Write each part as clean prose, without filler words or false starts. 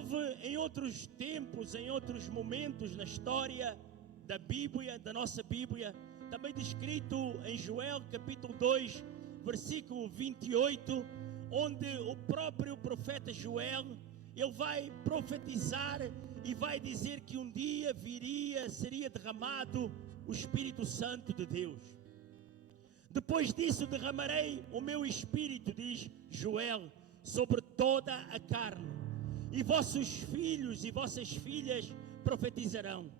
houve em outros tempos, em outros momentos na história da Bíblia, da nossa Bíblia, também descrito em Joel capítulo 2, versículo 28, onde o próprio profeta Joel, ele vai profetizar e vai dizer que um dia seria derramado o Espírito Santo de Deus. Depois disso derramarei o meu Espírito, diz Joel, sobre toda a carne, e vossos filhos e vossas filhas profetizarão,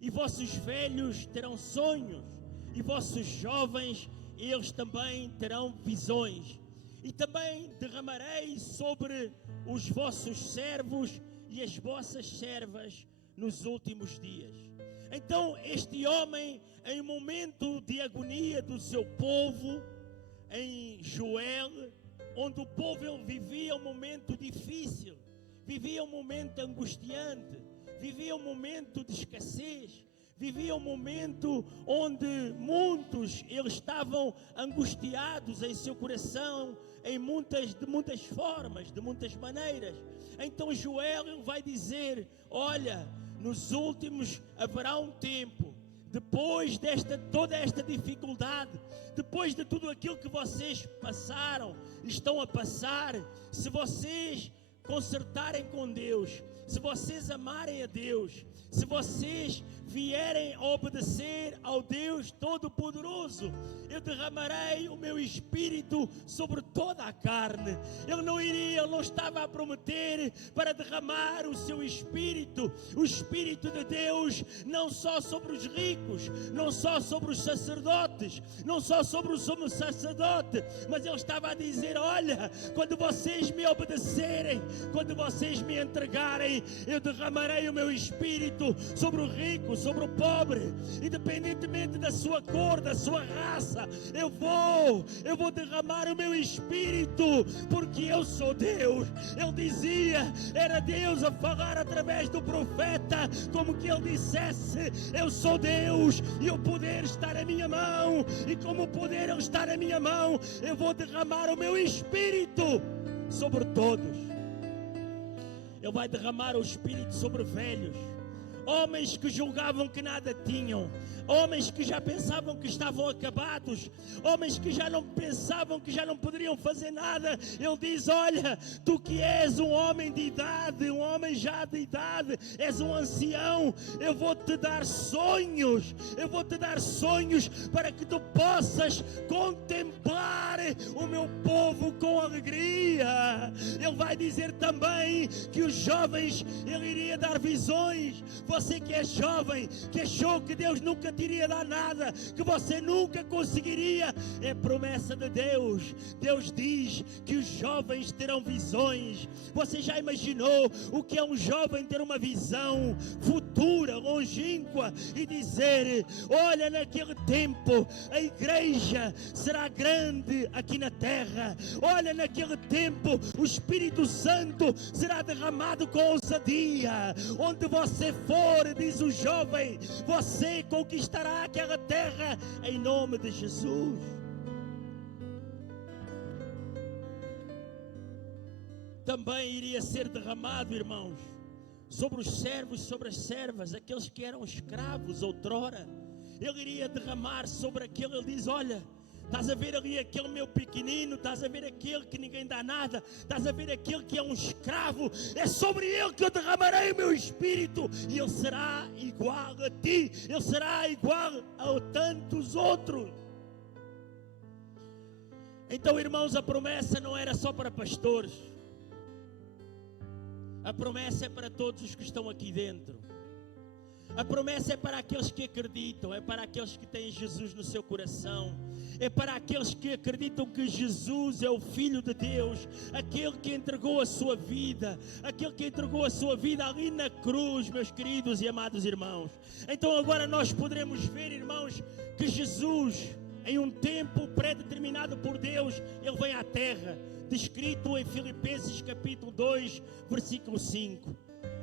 e vossos velhos terão sonhos, e vossos jovens, eles também terão visões. E também derramarei sobre os vossos servos e as vossas servas nos últimos dias. Então este homem, em um momento de agonia do seu povo, em Joel, onde o povo ele vivia um momento difícil, vivia um momento angustiante, vivia um momento de escassez, vivia um momento onde muitos eles estavam angustiados em seu coração, de muitas formas, de muitas maneiras. Então Joel ele vai dizer: olha, nos últimos haverá um tempo, depois toda esta dificuldade, depois de tudo aquilo que vocês passaram, estão a passar, se vocês consertarem com Deus, se vocês amarem a Deus, se vocês vierem a obedecer ao Deus Todo-Poderoso, eu derramarei o meu Espírito sobre toda a carne. Ele não estava a prometer para derramar o seu Espírito, o Espírito de Deus, não só sobre os ricos, não só sobre os sacerdotes, não só sobre o sumo sacerdote, mas ele estava a dizer: olha, quando vocês me obedecerem, quando vocês me entregarem, eu derramarei o meu Espírito sobre o rico, sobre o pobre, independentemente da sua cor, da sua raça. Eu vou derramar o meu Espírito, porque eu sou Deus. Ele dizia, era Deus a falar através do profeta, como que ele dissesse: eu sou Deus e o poder está na minha mão, e como o poder está na minha mão, eu vou derramar o meu Espírito sobre todos. Ele vai derramar o Espírito sobre velhos, homens que julgavam que nada tinham, homens que já pensavam que estavam acabados, homens que já não pensavam que já não poderiam fazer nada. Ele diz: olha, tu que és um homem de idade, um homem já de idade, és um ancião, eu vou te dar sonhos, para que tu possas contemplar o meu povo com alegria. Ele vai dizer também que os jovens, ele iria dar visões. Você que é jovem, que achou que Deus nunca te iria dar nada, que você nunca conseguiria, é promessa de Deus. Deus diz que os jovens terão visões. Você já imaginou o que é um jovem ter uma visão futura, longínqua, e dizer: olha, naquele tempo a igreja será grande aqui na terra, olha, naquele tempo o Espírito Santo será derramado com ousadia, onde você for, diz o jovem, você conquistará aquela terra em nome de Jesus. Também iria ser derramado, irmãos, sobre os servos, sobre as servas, aqueles que eram escravos outrora. Ele iria derramar sobre aquele. Ele diz: olha, estás a ver ali aquele meu pequenino, estás a ver aquele que ninguém dá nada, estás a ver aquele que é um escravo, é sobre ele que eu derramarei o meu Espírito, e ele será igual a ti, ele será igual a tantos outros. Então, irmãos, a promessa não era só para pastores, a promessa é para todos os que estão aqui dentro. A promessa é para aqueles que acreditam, é para aqueles que têm Jesus no seu coração, é para aqueles que acreditam que Jesus é o Filho de Deus, aquele que entregou a sua vida, ali na cruz, meus queridos e amados irmãos. Então agora nós poderemos ver, irmãos, que Jesus, em um tempo pré-determinado por Deus, Ele vem à terra, descrito em Filipenses capítulo 2, versículo 5,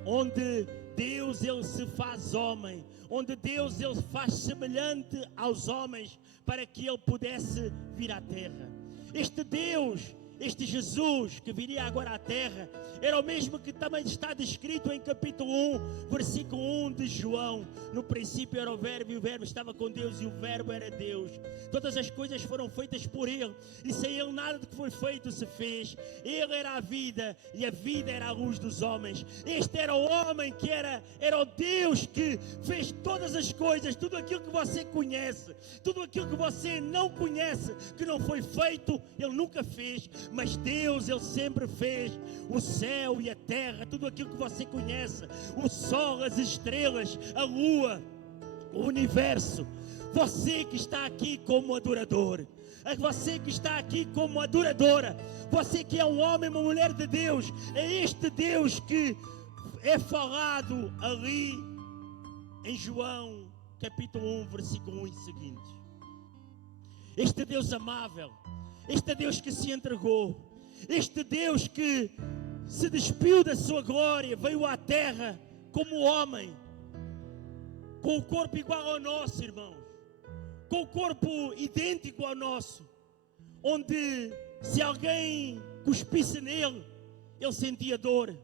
onde Deus ele se faz homem, onde Deus ele faz semelhante aos homens para que ele pudesse vir à terra. Este Deus, Este Jesus que viria agora à terra era o mesmo que também está descrito em capítulo 1, versículo 1 de João. No princípio era o Verbo, e o Verbo estava com Deus, e o Verbo era Deus. Todas as coisas foram feitas por Ele, e sem Ele nada do que foi feito se fez. Ele era a vida, e a vida era a luz dos homens. Este era o homem que era o Deus que fez todas as coisas, tudo aquilo que você conhece, tudo aquilo que você não conhece, que não foi feito, Ele nunca fez. Mas Deus, Ele sempre fez o céu e a terra, tudo aquilo que você conhece, o sol, as estrelas, a lua, o universo. Você que está aqui como adorador, você que está aqui como adoradora, você que é um homem, uma mulher de Deus, é este Deus que é falado ali em João capítulo 1, versículo 1 e seguinte. Este Deus amável, este Deus que se entregou, este Deus que se despiu da sua glória, veio à terra como homem, com o corpo igual ao nosso, irmãos, com o corpo idêntico ao nosso, onde se alguém cuspisse nele, ele sentia dor.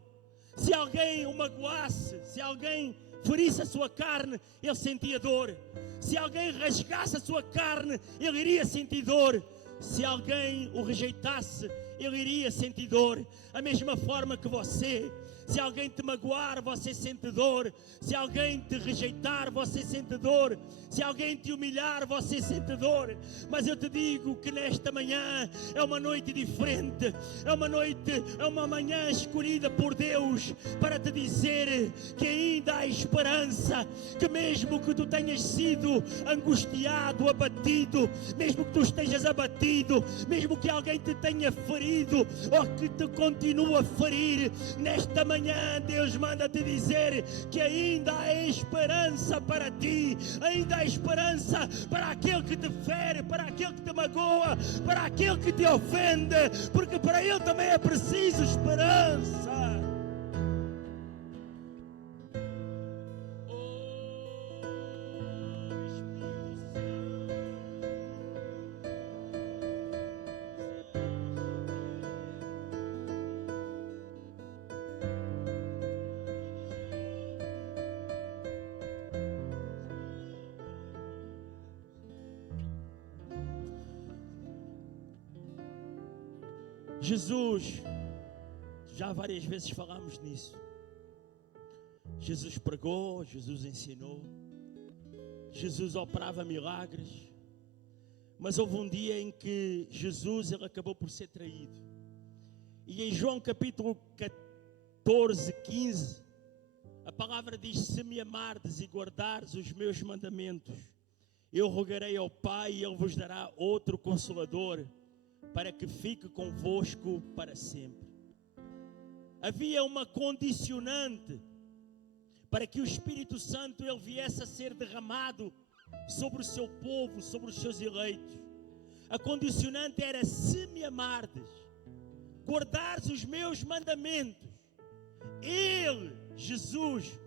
Se alguém o magoasse, se alguém ferisse a sua carne, ele sentia dor. Se alguém rasgasse a sua carne, ele iria sentir dor. Se alguém o rejeitasse, ele iria sentir dor. A mesma forma que você. Se alguém te magoar, você sente dor. Se alguém te rejeitar, você sente dor. Se alguém te humilhar, você sente dor. Mas eu te digo que nesta manhã é uma noite diferente. É uma manhã escolhida por Deus para te dizer que ainda há esperança. Que mesmo que tu tenhas sido angustiado, abatido, mesmo que tu estejas abatido, mesmo que alguém te tenha ferido ou que te continua a ferir, nesta manhã Deus manda te dizer que ainda há esperança para ti, ainda há esperança para aquele que te fere, para aquele que te magoa, para aquele que te ofende, porque para ele também é preciso esperança. Jesus, já várias vezes falamos nisso. Jesus pregou, Jesus ensinou, Jesus operava milagres, mas houve um dia em que Jesus ele acabou por ser traído. E em João capítulo 14, 15, a palavra diz: se me amardes e guardares os meus mandamentos, eu rogarei ao Pai e Ele vos dará outro Consolador, para que fique convosco para sempre. Havia uma condicionante para que o Espírito Santo ele viesse a ser derramado sobre o seu povo, sobre os seus eleitos. A condicionante era: se me amardes, guardares os meus mandamentos, Ele, Jesus,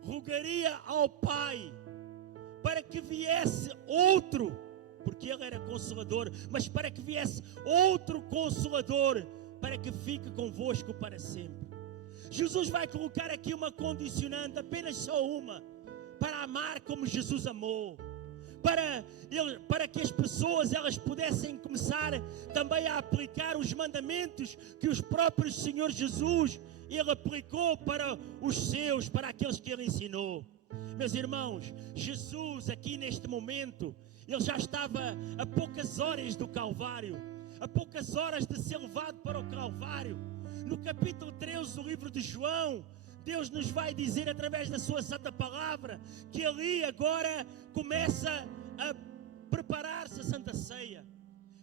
rogaria ao Pai para que viesse outro, porque Ele era Consolador, mas para que viesse outro Consolador, para que fique convosco para sempre. Jesus vai colocar aqui uma condicionante, apenas só uma, para amar como Jesus amou, para que as pessoas elas pudessem começar também a aplicar os mandamentos que os próprios Senhor Jesus Ele aplicou para os seus, para aqueles que Ele ensinou. Meus irmãos, Jesus aqui neste momento, Ele já estava a poucas horas do Calvário, a poucas horas de ser levado para o Calvário. No capítulo 13 do livro de João, Deus nos vai dizer através da sua santa palavra que ali agora começa a preparar-se a Santa Ceia.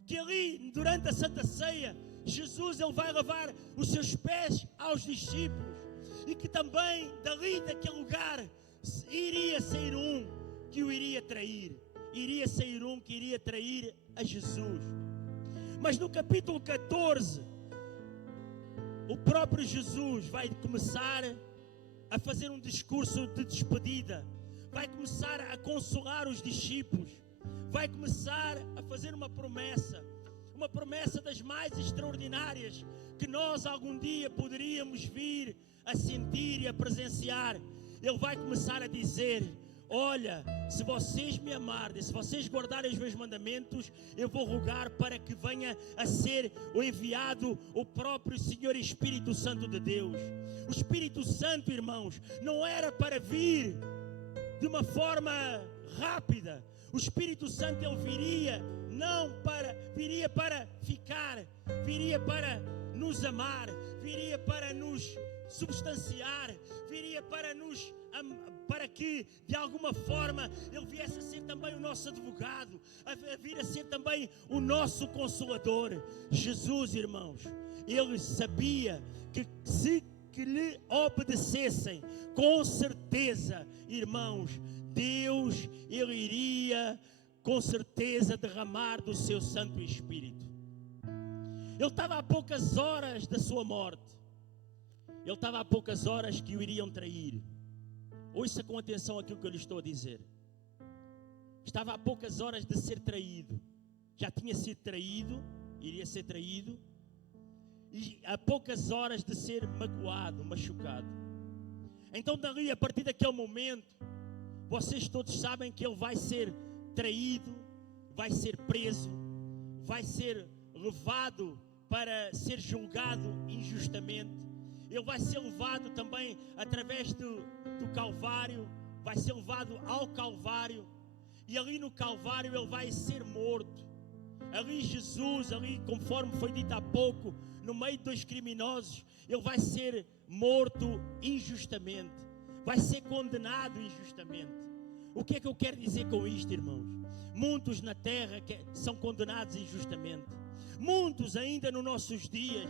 Que ali durante a Santa Ceia, Jesus ele vai lavar os seus pés aos discípulos. E que também dali daquele lugar iria sair um que o iria trair. Iria sair um que iria trair a Jesus. Mas no capítulo 14, o próprio Jesus vai começar a fazer um discurso de despedida. Vai começar a consolar os discípulos. Vai começar a fazer uma promessa uma promessa das mais extraordinárias que nós algum dia poderíamos vir a sentir e a presenciar. Ele vai começar a dizer: olha, se vocês me amarem, se vocês guardarem os meus mandamentos, eu vou rogar para que venha a ser enviado o próprio Senhor Espírito Santo de Deus. O Espírito Santo, irmãos, não era para vir de uma forma rápida. O Espírito Santo, ele viria para ficar, viria para nos amar, viria para nos substanciar, viria para que de alguma forma ele viesse a ser também o nosso advogado, a vir a ser também o nosso consolador. Jesus, irmãos, ele sabia que se lhe obedecessem, com certeza, irmãos, Deus, ele iria com certeza derramar do seu Santo Espírito. Ele estava a poucas horas da sua morte. Ele estava a poucas horas que o iriam trair. Ouça com atenção aquilo que eu lhe estou a dizer. Estava a poucas horas de ser traído. Já tinha sido traído, iria ser traído. E a poucas horas de ser magoado, machucado. Então dali, a partir daquele momento, vocês todos sabem que ele vai ser traído, vai ser preso, vai ser levado para ser julgado injustamente. Ele vai ser levado também através do Calvário, vai ser levado ao Calvário, e ali no Calvário ele vai ser morto. Ali Jesus, ali conforme foi dito há pouco, no meio dos criminosos, ele vai ser morto injustamente, vai ser condenado injustamente. O que é que eu quero dizer com isto, irmãos? Muitos na terra são condenados injustamente. Muitos ainda nos nossos dias,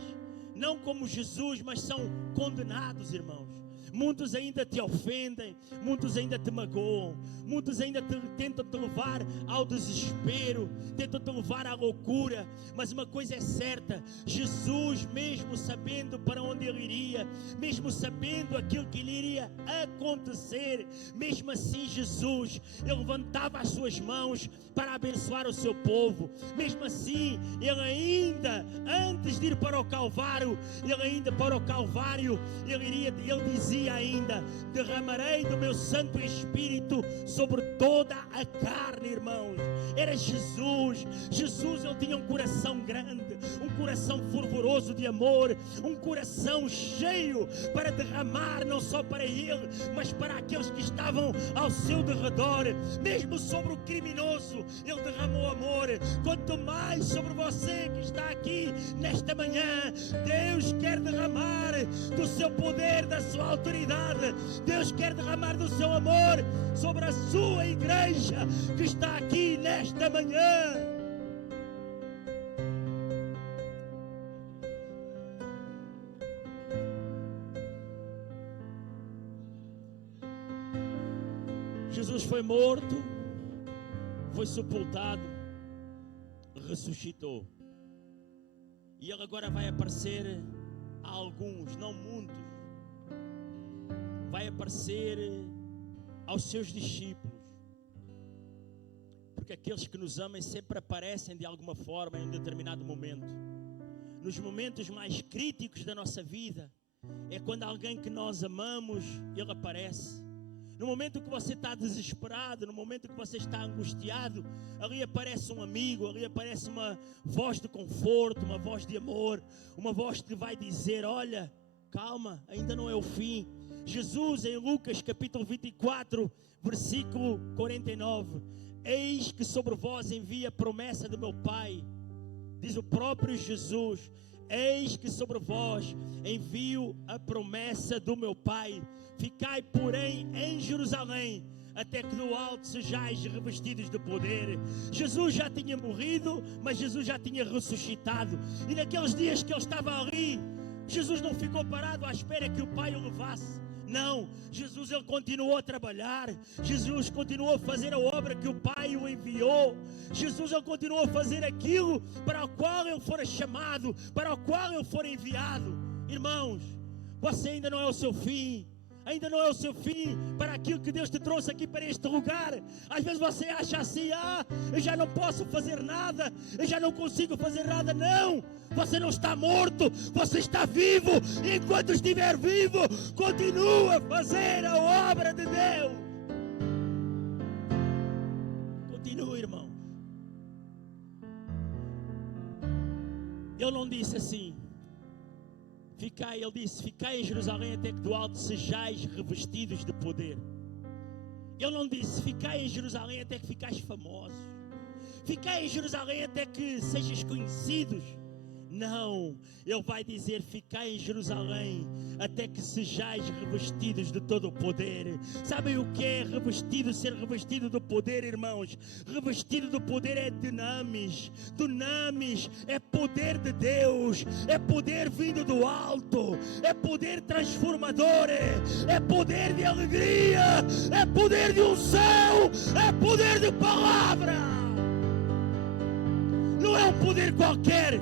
não como Jesus, mas são condenados, irmãos. Muitos ainda te ofendem, muitos ainda te magoam, muitos ainda tentam te levar ao desespero, tentam te levar à loucura. Mas uma coisa é certa: Jesus, mesmo sabendo para onde ele iria, mesmo sabendo aquilo que lhe iria acontecer, mesmo assim Jesus, ele levantava as suas mãos para abençoar o seu povo. Mesmo assim, ele ainda, antes de ir para o Calvário, ele dizia ainda: derramarei do meu Santo Espírito sobre toda a carne, irmãos. Era Jesus. Jesus, ele tinha um coração grande, um coração fervoroso de amor, um coração cheio para derramar não só para ele, mas para aqueles que estavam ao seu derredor. Mesmo sobre o criminoso, ele derramou amor. Quanto mais sobre você que está aqui nesta manhã, Deus quer derramar do seu poder, da sua autoridade. Deus quer derramar do seu amor sobre a sua igreja que está aqui nesta manhã. Jesus foi morto, foi sepultado, ressuscitou. E ele agora vai aparecer a alguns, não muitos. Vai aparecer aos seus discípulos. Porque aqueles que nos amam sempre aparecem de alguma forma em um determinado momento. Nos momentos mais críticos da nossa vida, é quando alguém que nós amamos, ele aparece. No momento que você está desesperado, no momento que você está angustiado, ali aparece um amigo, ali aparece uma voz de conforto, uma voz de amor, uma voz que vai dizer: olha, calma, ainda não é o fim. Jesus, em Lucas capítulo 24, versículo 49, eis que sobre vós envia a promessa do meu Pai, diz o próprio Jesus, eis que sobre vós envio a promessa do meu Pai, ficai porém em Jerusalém, até que no alto sejais revestidos de poder. Jesus já tinha morrido, mas Jesus já tinha ressuscitado, e naqueles dias que ele estava ali, Jesus não ficou parado à espera que o Pai o levasse. Não, Jesus, ele continuou a trabalhar. Jesus continuou a fazer a obra que o Pai o enviou. Jesus, ele continuou a fazer aquilo para o qual ele fora chamado, para o qual ele fora enviado. Irmãos, você ainda não é o seu fim. Ainda não é o seu fim para aquilo que Deus te trouxe aqui para este lugar. Às vezes você acha assim: eu já não posso fazer nada, eu já não consigo fazer nada. Não, você não está morto, você está vivo. E enquanto estiver vivo, continua a fazer a obra de Deus. Continua, irmãos. Ele não disse assim: ficai, ele disse: ficai em Jerusalém até que do alto sejais revestidos de poder. Ele não disse: ficai em Jerusalém até que ficais famosos. Ficai em Jerusalém até que sejais conhecidos. Não, ele vai dizer: ficai em Jerusalém até que sejais revestidos de todo o poder. Sabem o que é revestido, ser revestido do poder, irmãos? Revestido do poder é dunamis. Dunamis é poder de Deus, é poder vindo do alto, é poder transformador, é poder de alegria, é poder de unção, é poder de palavra. Não é um poder qualquer.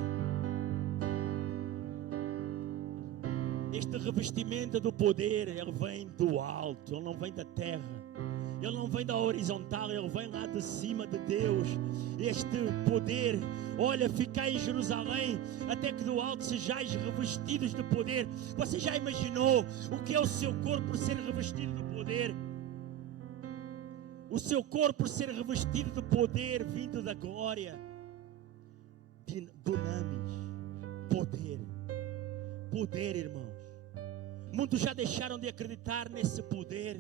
Este revestimento do poder, ele vem do alto, ele não vem da terra, ele não vem da horizontal, ele vem lá de cima de Deus. Este poder, olha, ficai em Jerusalém até que do alto sejais revestidos de poder. Você já imaginou o que é o seu corpo ser revestido de poder? O seu corpo ser revestido de poder vindo da glória. Dunamis, poder, poder, irmãos. Muitos já deixaram de acreditar nesse poder.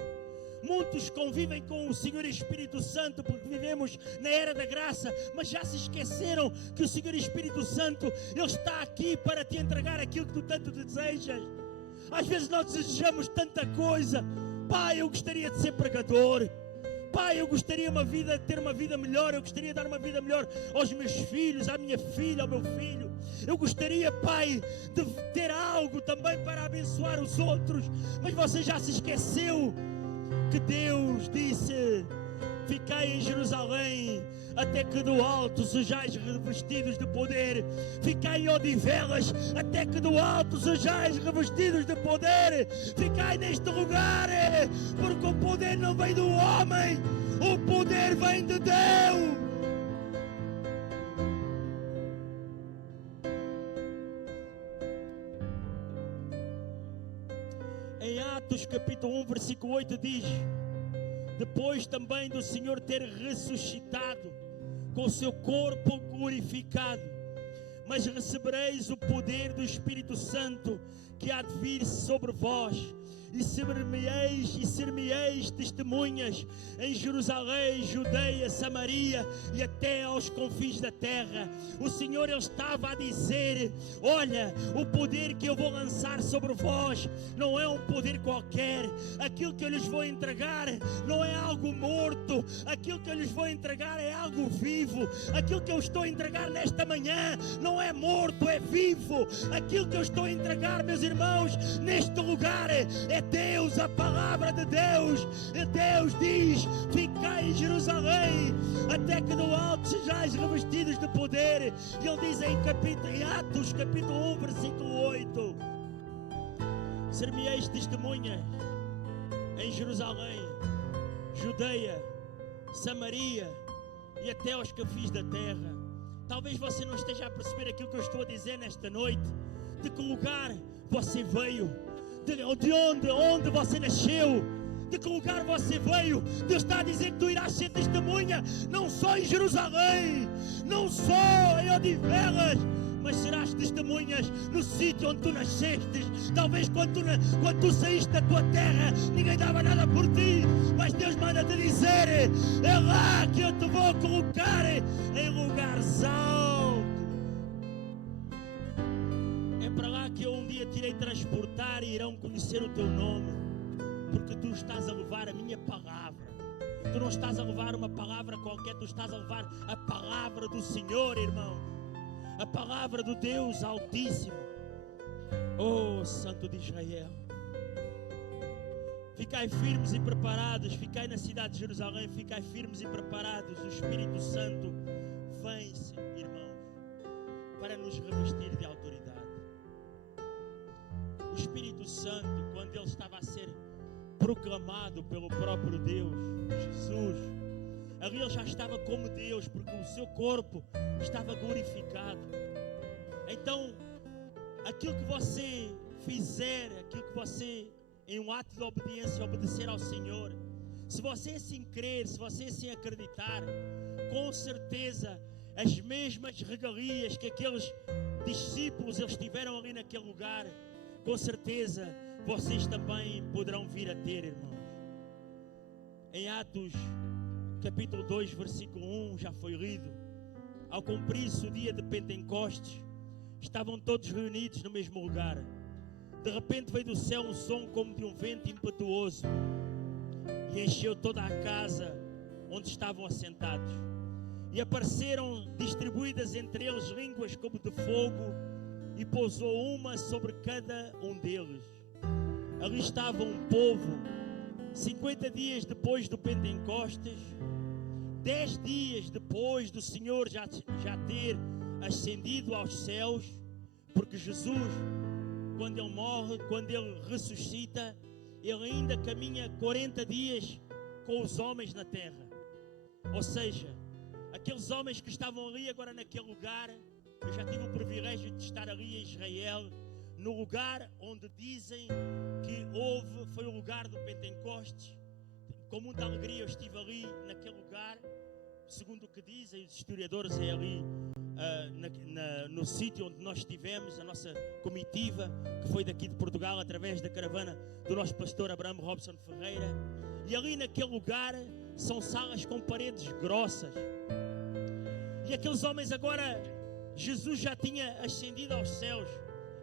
Muitos convivem com o Senhor Espírito Santo porque vivemos na era da graça, mas já se esqueceram que o Senhor Espírito Santo, Ele está aqui para te entregar aquilo que tu tanto desejas. Às vezes nós desejamos tanta coisa. Pai, eu gostaria de ser pregador. Pai, eu gostaria de ter uma vida melhor. Eu gostaria de dar uma vida melhor aos meus filhos, à minha filha, ao meu filho. Eu gostaria, Pai, de ter algo também para abençoar os outros. Mas você já se esqueceu que Deus disse: ficai em Jerusalém até que do alto sejais revestidos de poder. Ficai em Odivelas até que do alto sejais revestidos de poder. Ficai neste lugar, porque o poder não vem do homem, o poder vem de Deus. Em Atos capítulo 1 versículo 8 diz: depois também do Senhor ter ressuscitado com o seu corpo glorificado, mas recebereis o poder do Espírito Santo que há de vir sobre vós, e ser-me-eis testemunhas em Jerusalém, Judeia, Samaria e até aos confins da terra. O Senhor, Ele estava a dizer: olha, o poder que eu vou lançar sobre vós não é um poder qualquer. Aquilo que eu lhes vou entregar não é algo morto, aquilo que eu lhes vou entregar é algo vivo. Aquilo que eu estou a entregar nesta manhã não é morto, é vivo. Aquilo que eu estou a entregar, meus irmãos, neste lugar é Deus, a palavra de Deus. E Deus diz: ficai em Jerusalém até que do alto sejais revestidos de poder. E Ele diz em Atos capítulo 1 versículo 8: ser-me-eis testemunhas em Jerusalém, Judeia, Samaria e até aos confins da terra. Talvez você não esteja a perceber aquilo que eu estou a dizer nesta noite. De que lugar você veio? De onde você nasceu? De que lugar você veio? Deus está a dizer que tu irás ser testemunha, não só em Jerusalém, não só em Odivelas, mas serás testemunhas no sítio onde tu nasceste. Talvez quando tu saíste da tua terra, ninguém dava nada por ti, mas Deus manda-te dizer: é lá que eu te vou colocar em lugares altos. É para lá que eu um dia te irei transportar e irão conhecer o teu nome, porque tu estás a levar a minha palavra. Tu não estás a levar uma palavra qualquer, tu estás a levar a palavra do Senhor, irmão. A palavra do Deus Altíssimo. Oh, Santo de Israel. Ficai firmes e preparados. Ficai na cidade de Jerusalém. Ficai firmes e preparados. O Espírito Santo vem-se, irmãos, para nos revestir de autoridade. O Espírito Santo, quando Ele estava a ser proclamado pelo próprio Deus, Jesus. Ali ele já estava como Deus, porque o seu corpo estava glorificado. Então, aquilo que você fizer, aquilo que você, em um ato de obediência, obedecer ao Senhor, se você assim crer, se você assim acreditar, com certeza as mesmas regalias que aqueles discípulos eles tiveram ali naquele lugar, com certeza vocês também poderão vir a ter, irmãos. Em Atos capítulo 2, versículo 1, já foi lido. Ao cumprir-se o dia de Pentecostes, estavam todos reunidos no mesmo lugar. De repente veio do céu um som como de um vento impetuoso e encheu toda a casa onde estavam assentados. E apareceram distribuídas entre eles línguas como de fogo, e pousou uma sobre cada um deles. Ali estava um povo, 50 dias depois do Pentecostes, 10 dias depois do Senhor já ter ascendido aos céus, porque Jesus, quando Ele morre, quando Ele ressuscita, Ele ainda caminha 40 dias com os homens na terra. Ou seja, aqueles homens que estavam ali agora naquele lugar, eu já tive o privilégio de estar ali em Israel, no lugar onde dizem que foi o lugar do Pentecostes. Com muita alegria eu estive ali naquele lugar, segundo o que dizem os historiadores, é ali no sítio onde nós estivemos, a nossa comitiva, que foi daqui de Portugal, através da caravana do nosso pastor Abraham Robson Ferreira. E ali naquele lugar são salas com paredes grossas. E aqueles homens agora, Jesus já tinha ascendido aos céus.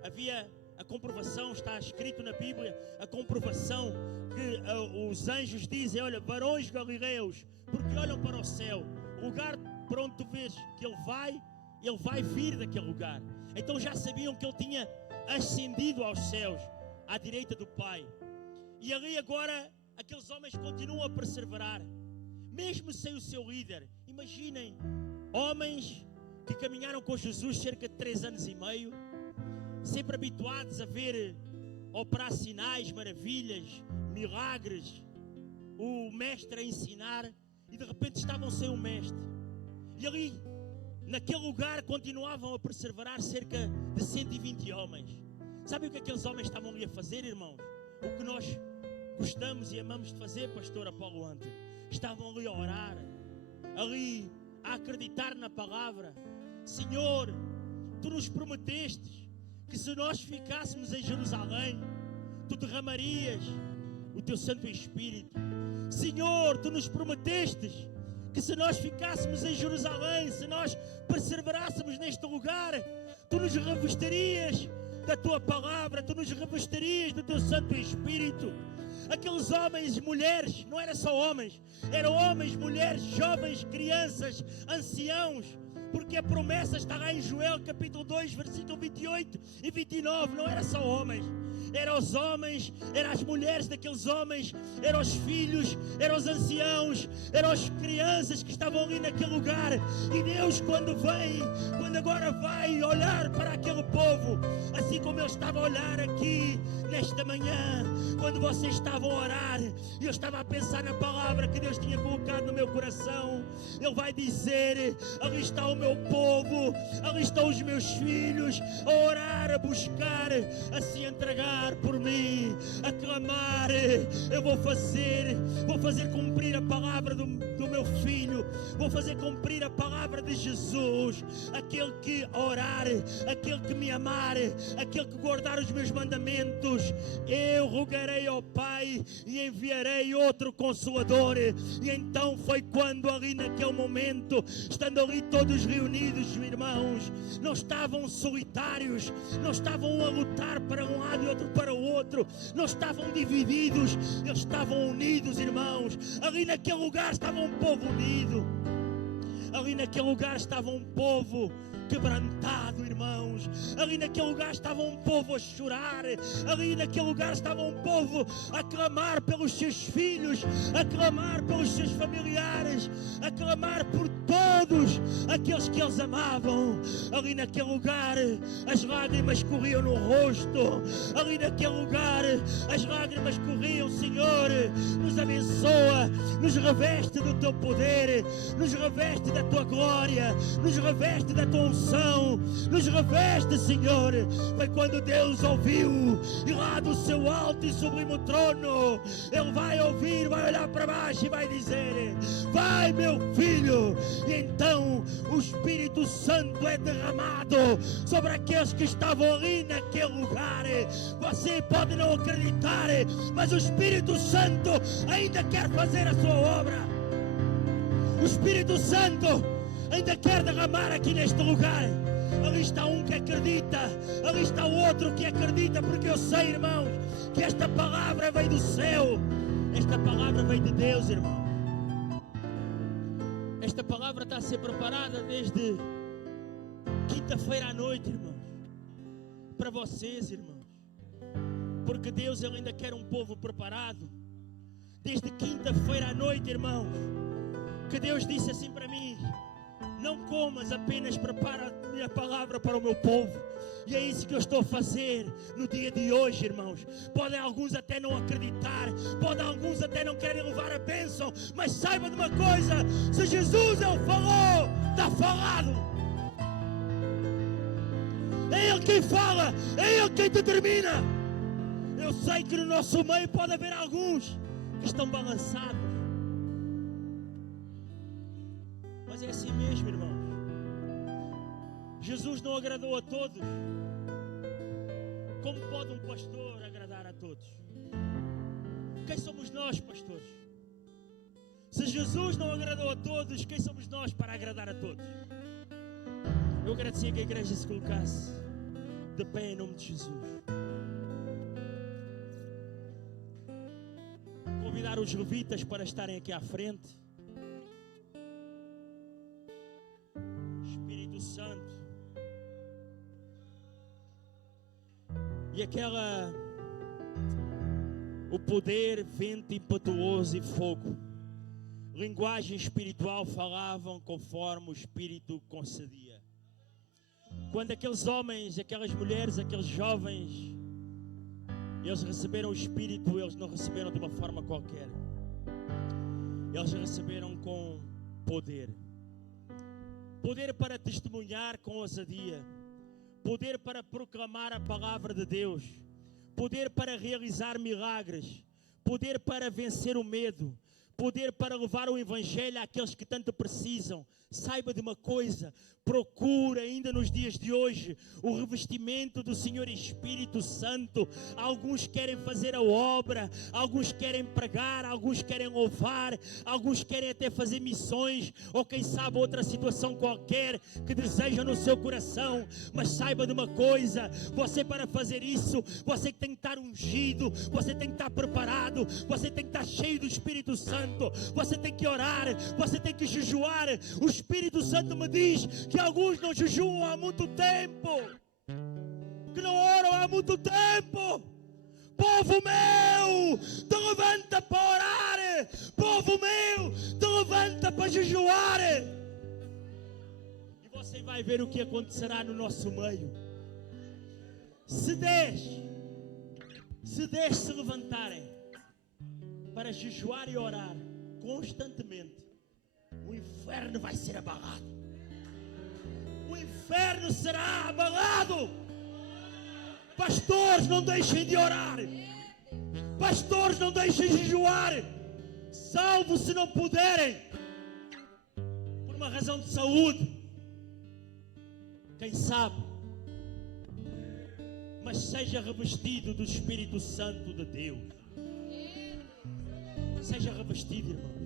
Havia a comprovação, está escrito na Bíblia, a comprovação que os anjos dizem: olha, varões galileus, porque olham para o céu, o lugar para onde tu vês que ele vai vir daquele lugar. Então já sabiam que ele tinha ascendido aos céus, à direita do Pai. E ali agora, aqueles homens continuam a perseverar, mesmo sem o seu líder. Imaginem, homens que caminharam com Jesus cerca de 3 anos e meio, sempre habituados a ver operar sinais, maravilhas, milagres, o mestre a ensinar, e de repente estavam sem o mestre. E ali, naquele lugar, continuavam a perseverar cerca de 120 homens. Sabe o que aqueles homens estavam ali a fazer, irmãos? O que nós gostamos e amamos de fazer, pastor Apolo Ante. Estavam ali a orar, ali a acreditar na palavra. Senhor, tu nos prometestes que se nós ficássemos em Jerusalém, tu derramarias o teu Santo Espírito. Senhor, tu nos prometestes que se nós ficássemos em Jerusalém, se nós perseverássemos neste lugar, tu nos revestirias da tua palavra, tu nos revestirias do teu Santo Espírito. Aqueles homens e mulheres, não eram só homens, eram homens, mulheres, jovens, crianças, anciãos, porque a promessa está lá em Joel capítulo 2, versículo 28 e 29, não era só homens. Eram os homens, eram as mulheres daqueles homens, eram os filhos, eram os anciãos, eram as crianças que estavam ali naquele lugar. E Deus, quando agora vai olhar para aquele povo, assim como Ele estava a olhar aqui nesta manhã, quando vocês estavam a orar, e eu estava a pensar na palavra que Deus tinha colocado no meu coração, Ele vai dizer: ali está o meu povo, ali estão os meus filhos, a orar, a buscar, a se entregar por mim, a clamar. Eu vou fazer cumprir a palavra do meu filho, vou fazer cumprir a palavra de Jesus. Aquele que orar, aquele que me amar, aquele que guardar os meus mandamentos, eu rogarei ao Pai e enviarei outro Consolador. E então foi quando ali naquele momento, estando ali todos reunidos, irmãos, não estavam solitários, não estavam a lutar para um lado e outro para o outro, não estavam divididos, eles estavam unidos, irmãos. Ali naquele lugar estava um povo unido. Ali naquele lugar estava um povo quebrantado, irmãos. Ali naquele lugar estava um povo a chorar. Ali naquele lugar estava um povo a clamar pelos seus filhos, a clamar pelos seus familiares, a clamar por todos aqueles que eles amavam. Ali naquele lugar as lágrimas corriam no rosto. Ali naquele lugar as lágrimas corriam. Senhor, nos abençoa, nos reveste do teu poder, nos reveste da tua glória, nos reveste da tua unção, nos reveste, Senhor. Foi quando Deus ouviu, e lá do seu alto e sublime trono, Ele vai ouvir, vai olhar para baixo e vai dizer: vai, meu filho. E então o Espírito Santo é derramado sobre aqueles que estavam ali naquele lugar. Você pode não acreditar, mas o Espírito Santo ainda quer fazer a sua obra. O Espírito Santo ainda quer derramar aqui neste lugar. Ali está um que acredita, ali está o outro que acredita, porque eu sei, irmãos, que esta palavra veio do céu, esta palavra veio de Deus, irmão. Esta palavra está a ser preparada desde quinta-feira à noite, irmãos, para vocês, irmãos, porque Deus ele ainda quer um povo preparado. Desde quinta-feira à noite, irmãos, que Deus disse assim para mim: não comas, apenas prepara a palavra para o meu povo. E é isso que eu estou a fazer no dia de hoje, irmãos. Podem alguns até não acreditar, podem alguns até não querem levar a bênção, mas saiba de uma coisa: se Jesus ele falou, está falado. É Ele quem fala, é Ele quem determina. Eu sei que no nosso meio pode haver alguns que estão balançados, mas é assim mesmo, irmãos. Jesus não agradou a todos. Como pode um pastor agradar a todos? Quem somos nós, pastores? Se Jesus não agradou a todos, quem somos nós para agradar a todos? Eu agradecia que a igreja se colocasse de pé em nome de Jesus. Convidar os levitas para estarem aqui à frente. Espírito Santo. E o poder, vento impetuoso e fogo, linguagem espiritual falavam conforme o Espírito concedia. Quando aqueles homens, aquelas mulheres, aqueles jovens, eles receberam o Espírito, eles não receberam de uma forma qualquer. Eles receberam com poder. Poder para testemunhar com ousadia. Poder para proclamar a palavra de Deus. Poder para realizar milagres. Poder para vencer o medo. Poder para levar o Evangelho àqueles que tanto precisam. Saiba de uma coisa: procura ainda nos dias de hoje o revestimento do Senhor Espírito Santo. Alguns querem fazer a obra, alguns querem pregar, alguns querem louvar, alguns querem até fazer missões, ou quem sabe outra situação qualquer que desejam no seu coração. Mas saiba de uma coisa: você, para fazer isso, você tem que estar ungido, você tem que estar preparado, você tem que estar cheio do Espírito Santo, você tem que orar, você tem que jejuar. O Espírito Santo me diz que alguns não jejuam há muito tempo, que não oram há muito tempo. Povo meu, te levanta para orar. Povo meu, te levanta para jejuar. E você vai ver o que acontecerá no nosso meio. Se 10 se levantarem para jejuar e orar constantemente, o inferno vai ser abalado. O inferno será abalado. Pastores, não deixem de orar. Pastores, não deixem de jejuar. Salvo se não puderem, por uma razão de saúde. Quem sabe? Mas seja revestido do Espírito Santo de Deus. Seja revestido, irmão.